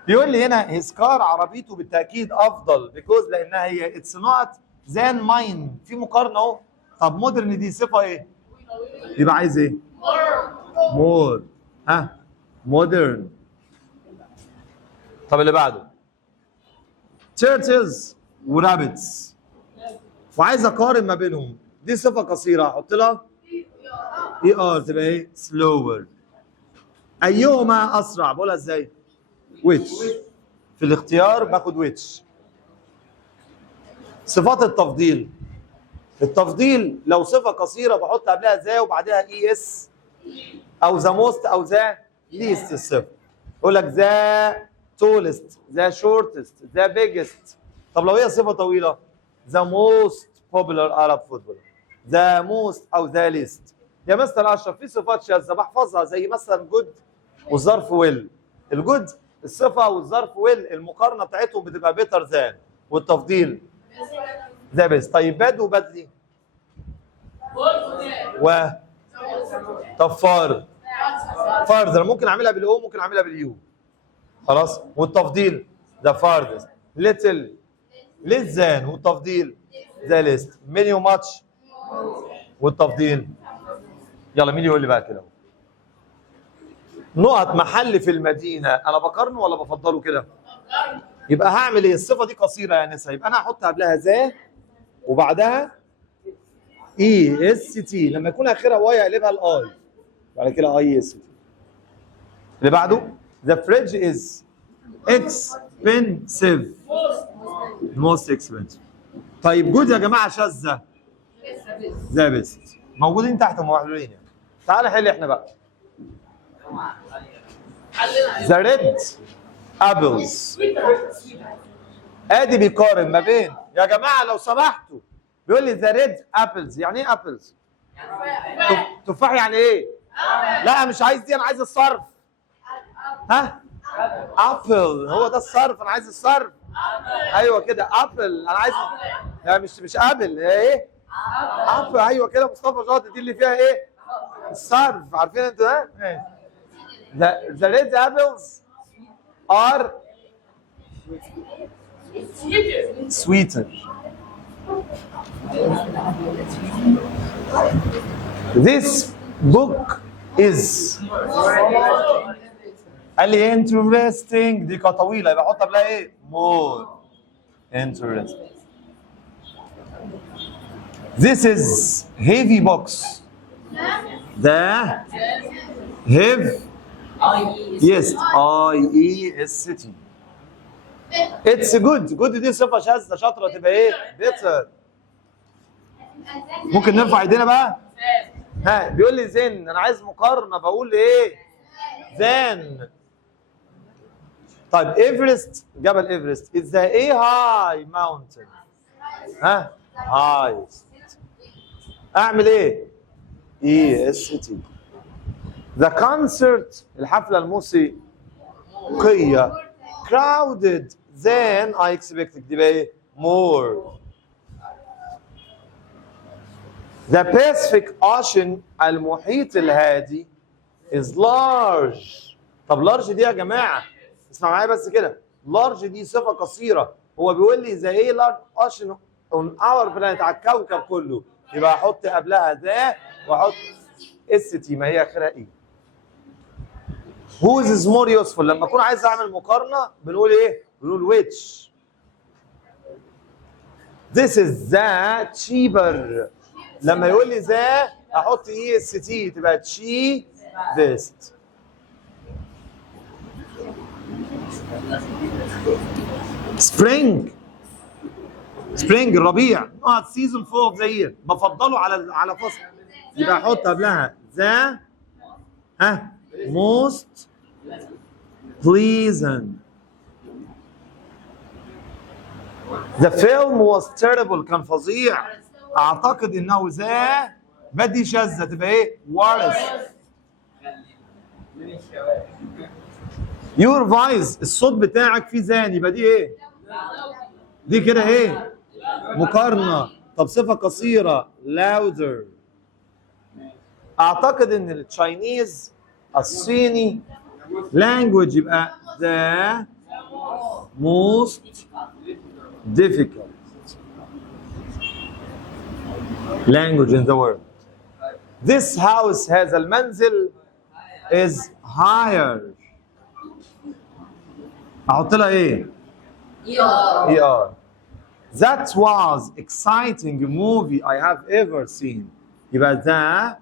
بيقول لي هنا his car عربيته بالتاكيد افضل because لانها هي it's not than mine. في مقارنه اهو. طب مودرن دي صفه ايه؟ يبقى عايز ايه؟ مور. ها مودرن. طب اللي بعده turtles ورابتس وعايز اقارن ما بينهم. دي صفه قصيره احط لها اي ار تبقى ايه؟ slower. ايهما اسرع؟ بقولها ازاي؟ which. في الاختيار باخد which. صفات التفضيل. التفضيل لو صفه قصيره بحط قبلها ذا وبعدها اي اس او ذا موست او ذا ليست. الصفر يقول لك ذا تولست ذا شورتست ذا بيجست. طب لو هي صفه طويله ذا موست بوبولار عرب فوتبولر ذا موست او ذا ليست. يا مستر اشرف في صفات شاذه بحفظها زي مثلا جود والظرف ويل. الجود الصفه والظرف ويل المقارنه بتاعتهم بتبقى بيتر ذان والتفضيل ذا بيست. طيب باد وبادلي و طب فاردر ممكن اعملها بالاو ممكن اعملها باليو خلاص. والتفضيل ذا فاردست. ليتل ليس ذان والتفضيل ذا ليست. ميني وماتش والتفضيل. يلا مين يقول لي بقى كده؟ نقط محل في المدينه انا بقارنه ولا بفضله كده؟ يبقى هعمل ايه؟ الصفه دي قصيره يا نسا يبقى انا هحط قبلها ذا وبعدها اي اس تي. لما يكون اخرها واي اقلبها الاي بعد كده اي اس تي. اللي بعده the fridge is expensive most expensive. طيب جود يا جماعه شاذه ذا بيست موجودين تحت محلولين يعني. تعال نحل احنا بقى. the red apples ادي بيقارن ما بين يا جماعه لو سمحتوا بيقول لي the red apples. يعني ايه apples؟ تفاح يعني ايه؟ لا مش عايز دي انا عايز الصرف. ها؟ ابل هو ده الصرف انا عايز الصرف. ايوه كده ابل انا عايز يعني مش ابل ايه؟ ابل ايوه كده مصطفى شاطر دي اللي فيها ايه؟ الصرف. عارفين انتوا ده؟ the red apples are sweeter. This book is قال لي interesting. دي كانت طويله يبقى احط قبلها ايه؟ more interesting. This is heavy box. The have yes IEST. It's good. good دي صفة شاذة شاطرة تبقى ايه؟ better. ممكن نرفع ايدينا بقى؟ ها بيقول لي زين، انا عايز مقارنة بقول ايه؟ then. طيب ايفرست، جبل ايفرست is the a high mountain. ها؟ highest. اعمل ايه؟ EST. The concert، الحفلة الموسيقية crowded than I expected. دي بقى ايه؟ more. The Pacific Ocean، المحيط الهادي is large. طب large دي يا جماعة اسمع معايا بس كده، large دي صفة قصيرة. هو بيقول لي زي ايه large ocean on our planet، على الكوكب كله، يبقى احط قبلها ذا واحط ST، ما هي اخرها ايه. Whose is more useful، لما اكون عايز اعمل مقارنة بنقول ايه؟ بنقول which. This is the cheaper، لما يقول لي ذا احط EST تبقى cheapest. Spring الربيع، season 4 of the year، بفضله على فصل، يبقى احط قبلها the most pleasant. The film was terrible، كان فظيع. اعتقد انه ذا بدي شاذة تبقى ايه؟ worse. Your voice، الصوت بتاعك فيه زان، يبقى دي ايه؟ دي كده ايه؟ مقارنة. طب صفة قصيرة louder. اعتقد ان التشاينيز الصيني language يبقى the most difficult language in the world. This house، هذا المنزل is higher. احط لها ايه؟ ER. That was exciting movie I have ever seen. يبقى the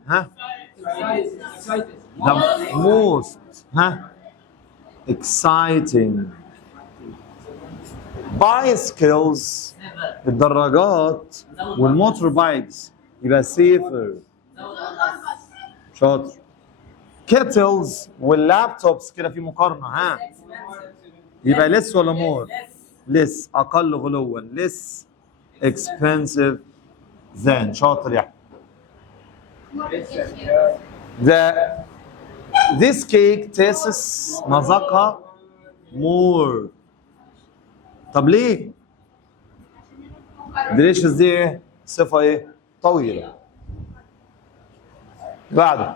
the most exciting. Bicycles، الدراجات والموتور بايكس، يبقى safer. شاطر. Kettles واللابتوبس، كده في مقارنة. يبقى less ولا more؟ less، أقل غلوا. less expensive than. شاطر يا أحمد. This cake tastes، مذاقها more. طب ليه؟ delicious دي ايه؟ صفة ايه؟ طويلة. بعده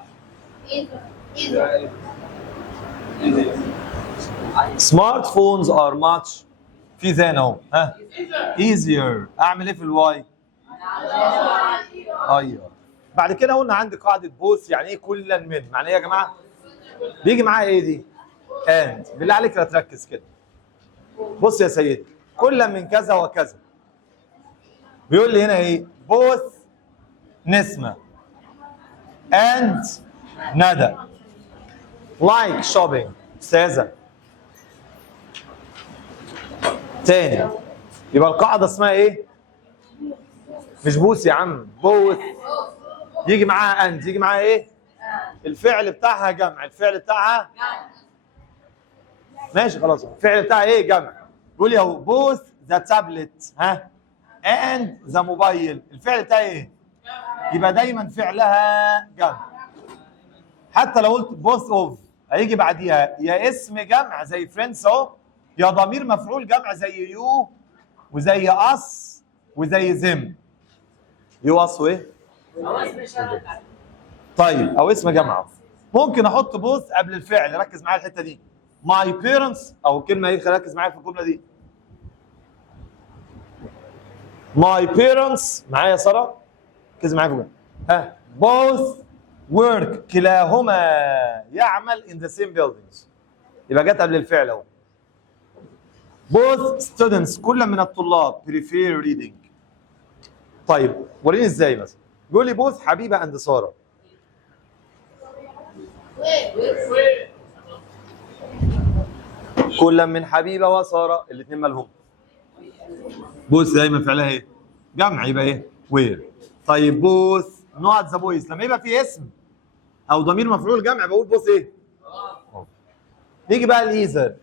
smartphones are much، في ذان اهو. easier. اعمل ايه في الواي؟ ايوه. بعد كده قلنا عندي قاعدة بوث، يعني ايه كلا من؟ معنى ايه يا جماعة؟ بيجي معاها ايه دي؟ and. بالله عليك لا تركز كده. بص يا سيدي، كلا من كذا وكذا. بيقول لي هنا ايه؟ بوث نسمة and ندى. like shopping استاذة. تاني، يبقى القاعدة اسمها ايه؟ مش بوث يا عم، بوث. يجي معاها and، يجي معاها ايه؟ الفعل بتاعها جمع، الفعل بتاعها ماشي خلاص، الفعل بتاعها ايه؟ جمع. بيقول لي اهو بوث ذا تابلت and ذا موبايل، الفعل بتاعي ايه؟ يبقى دايما فعلها جمع. حتى لو قلت بوث اوف هيجي بعديها يا اسم جمع زي فريندز اهو، يا ضمير مفعول جمع زي يو وزي اس وزي زم. يو اس وايه؟ طيب او اسم جمع. ممكن احط بوث قبل الفعل، ركز معايا الحته دي. ماي بيرنتس، او كلمه ايه؟ ركز معايا في الجمله دي. ماي بيرنتس، معايا يا ساره؟ ركز معايا في الجمله. both work، كلاهما يعمل in the same buildings، يبقى جت قبل الفعل اهو. both students، كل من الطلاب prefer reading. طيب وريني ازاي مثلا. بيقول لي both حبيبه and ساره. كلا من حبيبه وساره، الاثنين مالهم؟ بوث دايما فعلها ايه؟ جمع، يبقى ايه؟ وير. طيب بوث نوت ذا بويز، لما يبقى في اسم او ضمير مفعول جمع بقول بوث ايه؟ نيجي بقى لايزر.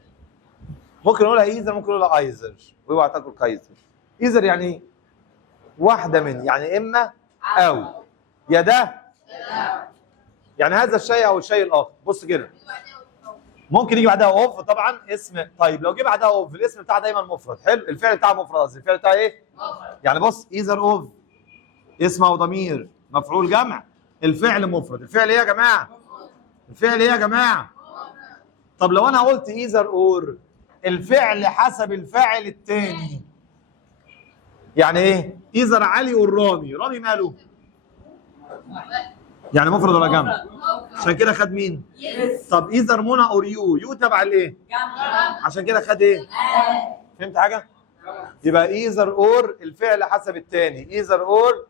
ممكن نقولها ايزر، ممكن نقولها ايزر، واوعى تاكل كايزر. ايزر يعني واحده من، يعني اما او، يا ده يعني هذا الشيء او الشيء الاخر. بص كده، ممكن يجي بعدها اوف طبعا اسم. طيب لو جه بعدها اوف الاسم بتاعها دايما مفرد. حلو، الفعل بتاعها مفرد، قصدي الفعل بتاعها ايه؟ يعني بص ايزر اوف اسم او ضمير مفعول جمع، الفعل مفرد. الفعل ايه يا جماعه؟ الفعل ايه يا جماعه؟ طب لو انا قلت ايزر اور، الفعل حسب الفاعل الثاني. يعني ايه؟ ايزر علي اور رامي، رامي ماله؟ يعني مفرد ولا جمع؟ عشان كده خد مين؟ طب ايزر منى اور يو، يو تبع الايه؟ عشان كده خد ايه؟ فهمت حاجه؟ يبقى ايزر اور الفعل حسب الثاني، ايزر اور.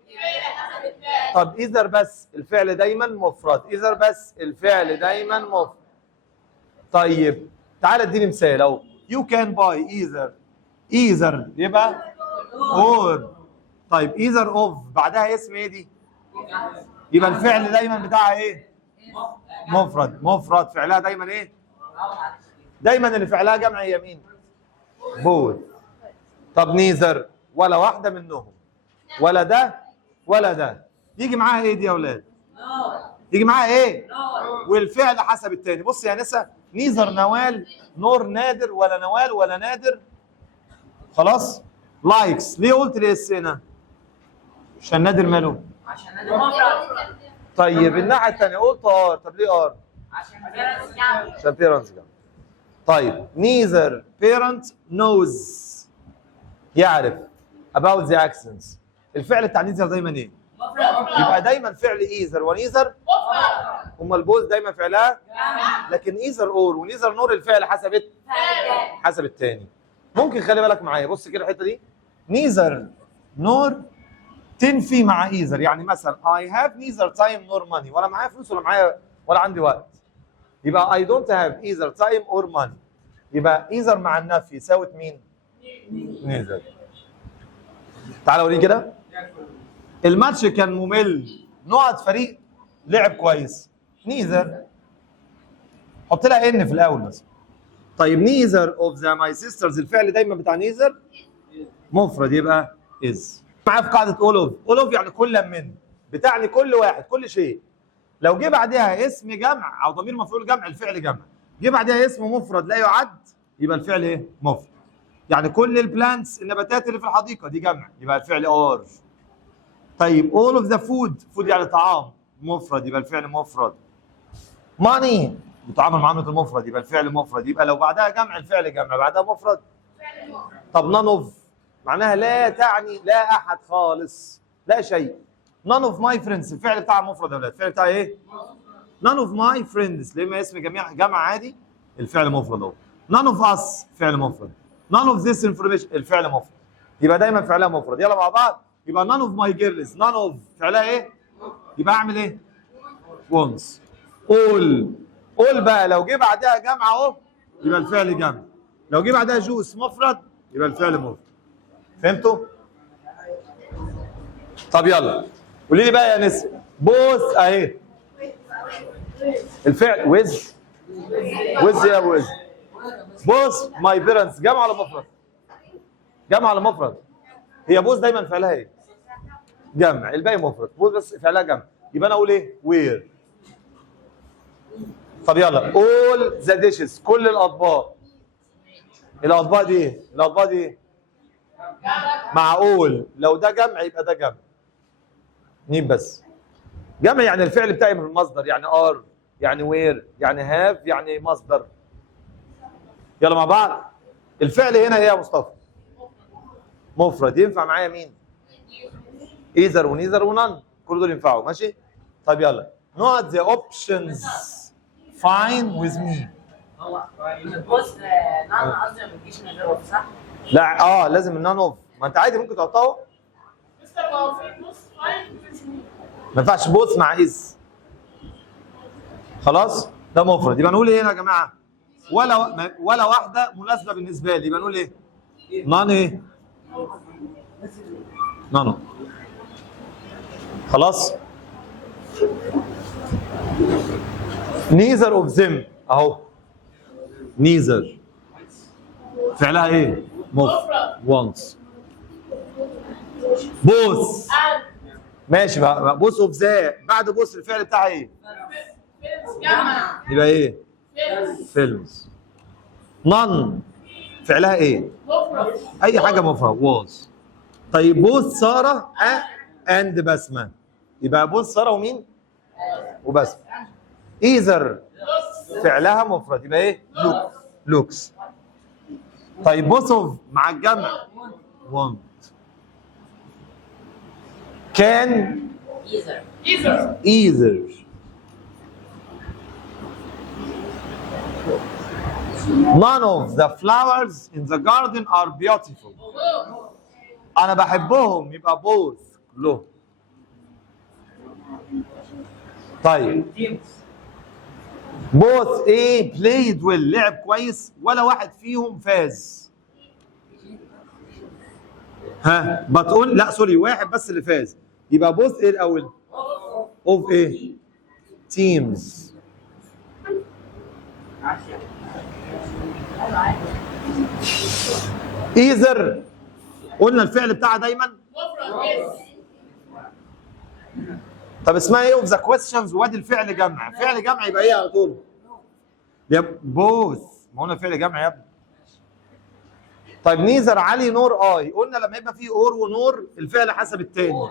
طب ايزر بس الفعل دايما مفرد، ايزر بس الفعل دايما مفرد. طيب تعالى اديني مثال اهو، يو كان باي ايزر، ايزر يبقى اور. طيب ايزر اوف بعدها اسم ايه دي؟ يبقى الفعل دايما بتاعها ايه؟ مفرد. مفرد فعلها دايما ايه؟ دايما اللي فعلها جمع هي مين؟ بوث. طب نيزر ولا واحده منهم، ولا ده ولا ده، يجي معاها ايه دي يا اولاد؟ يجي معاها ايه؟ والفعل حسب التاني. بص يا نسا، نيزر نوال نور نادر، ولا نوال ولا نادر. خلاص؟ لايكس، ليه قلت لي اس هنا؟ عشان نادر ماله؟ عشان نادر مفرد. طيب الناحيه الثانيه قلت ار، طب ليه ار؟ عشان بيرنتس جمع. طيب نيزر بيرنت نوز يعرف about the accents، الفعل بتاع نيزر دايما ايه؟ يبقى دايما فعل ايزر ونيزر هما البوز دايما فعلها، لكن ايزر اور ونيزر نور الفعل حسب الثاني. ممكن خلي بالك معايا، بص كده الحته دي، نيزر نور تنفي مع ايزر. يعني مثلا I have neither time nor money، ولا معايا فلوس ولا عندي وقت، يبقى I don't have either time or money. يبقى ايزر مع النفي يساوي مين؟ نيزر. تعالى اوريك كده، الماتش كان ممل، نقط فريق لعب كويس، نيزر. حط لها ان في الاول بس. طيب نيزر اوف ذا ماي سيسترز، الفعل دايما بتاع نيزر مفرد، يبقى از. معايا في قاعده اول اوف يعني كل من، بتعني كل واحد كل شيء. لو جه بعدها اسم جمع او ضمير مفعول جمع الفعل جمع، جه بعدها اسم مفرد لا يعد يبقى الفعل ايه؟ مفرد. يعني كل البلانتس النباتات اللي في الحديقه دي جمع، يبقى الفعل ار. طيب all of the food يعني طعام مفرد، يبقى الفعل مفرد. money بتعامل معامله المفرد، يبقى الفعل مفرد. يبقى لو بعدها جمع الفعل جمع، بعدها مفرد. طب none of معناها لا تعني لا احد خالص، لا شيء. none of my friends الفعل بتاع المفرد يا ولاد، الفعل بتاع ايه؟ none of my friends لما اسم جمع عادي الفعل مفرد اهو. none of us فعل مفرد. none of this information الفعل مفرد، يبقى دايما فعلها مفرد. يلا مع بعض، يبقى none of my girls، none of فعلها ايه؟ يبقى اعمل ايه؟ once. all بقى لو جه بعدها جمع اهو يبقى الفعل جمع، لو جه بعدها جوس مفرد يبقى الفعل مفرد. فهمتوا؟ طب يلا قولي لي بقى يا نسا، بوث اهي الفعل ويز يا ويز. بوث ماي بيرنتس جمع ولا مفرد؟ جمع ولا مفرد؟ هي بوث دايما فعلها ايه؟ جمع، الباقي مفرد. بوث بس فعلها جمع، يبقى انا اقول ايه؟ وير. طب يلا all the dishes كل الاطباق. الاطباق دي ايه؟ الاطباق دي ايه؟ معقول لو ده جمع يبقى ده جمع. نيم بس جمع يعني الفعل بتاعي من المصدر، يعني ار يعني وير يعني هاف يعني مصدر. يلا مع بعض، الفعل هنا ايه يا مصطفى؟ مفرد. ينفع معايا مين؟ ايزر ونيزر ونان، كل دول ينفعوا ماشي. طيب يلا not the options fine with me. هو بص نان قصدي ما بتجيش من غير اوف صح؟ لا لازم النان اوف، ما انت عادي ممكن تحطها. مستر هو في بص فاين ما ينفعش بوث مع از. خلاص ده مفرد. يبقى نقول ايه هنا يا جماعه؟ ولا واحده مناسبه بالنسبه لي. يبقى نقول ايه؟ نان ايه؟ نانو. خلاص؟ neither of them اهو. neither فعلها ايه؟ مفرد. once. both ماشي بقى. both of the بعد both الفعل بتاعها ايه؟ يبقى ايه؟ فيلمز. none فعلها ايه؟ اي حاجه مفرد was. طيب بوث ساره اند بسمه يبقى بوث ساره ومين؟ وبسمه. ايذر فعلها مفرد يبقى ايه؟ لوكس. طيب بوث اوف مع الجمع want. كان either. None of the flowers in the garden are beautiful. أنا بحبهم يبقى both له. طيب both ايه؟ played well لعب كويس ولا واحد فيهم فاز. ها بتقول لا سوري واحد بس اللي فاز. يبقى both ايه الأول؟ of ايه؟ teams. either قلنا الفعل بتاعها دايما طب اسمها ايه اوف ذا كويستشنز وادي الفعل جمع. فعل جمع يبقى ايه على طول؟ يبقى بوث. ما قلنا فعل جمع يا ابني. طيب نيذر علي نور اي. قلنا لما يبقى فيه اور ونور الفعل حسب التاني.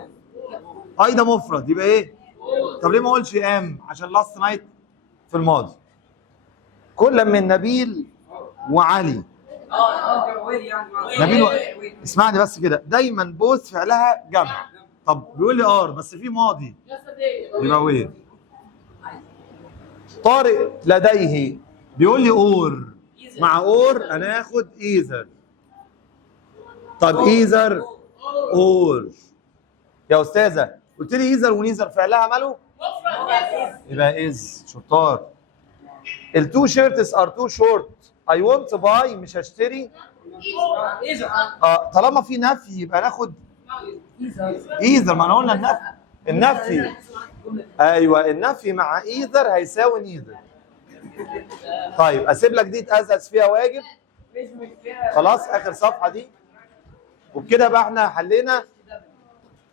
اي ده مفرد يبقى ايه؟ طب ليه ما اقولش ام؟ عشان لاست نايت في الماضي. كل من نبيل وعلي. نبيل اسمعني بس كده. دايما بوث فعلها جمع. طب بيقول لي ار بس في ماضي يبقى وير. طارق لديه بيقول لي اور. مع اور انا اخد ايذر. طب ايذر اور يا استاذه قلت لي ايذر ونيذر فعلها ماله؟ يبقى از. شطار. التو شيرتس ار تو شورت. اي ونت باي مش هشتري. طالما في نفي يبقى ناخد ايذر. ما انا قلنا النفي ايوه النفي مع ايذر هيساوي نيذر. طيب اسيب لك دي تأزأز فيها واجب. خلاص اخر صفحه دي. وبكده بقى احنا حلينا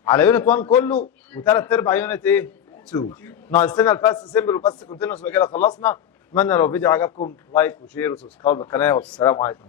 على يونت 1 كله وثلاث ارباع يونت ايه؟ 2. ناقص لنا الباست سيمبل والباست كونتينوس. يبقى كده خلصنا. اتمنى لو الفيديو عجبكم لايك وشير وسبسكرايب للقناه والسلام عليكم.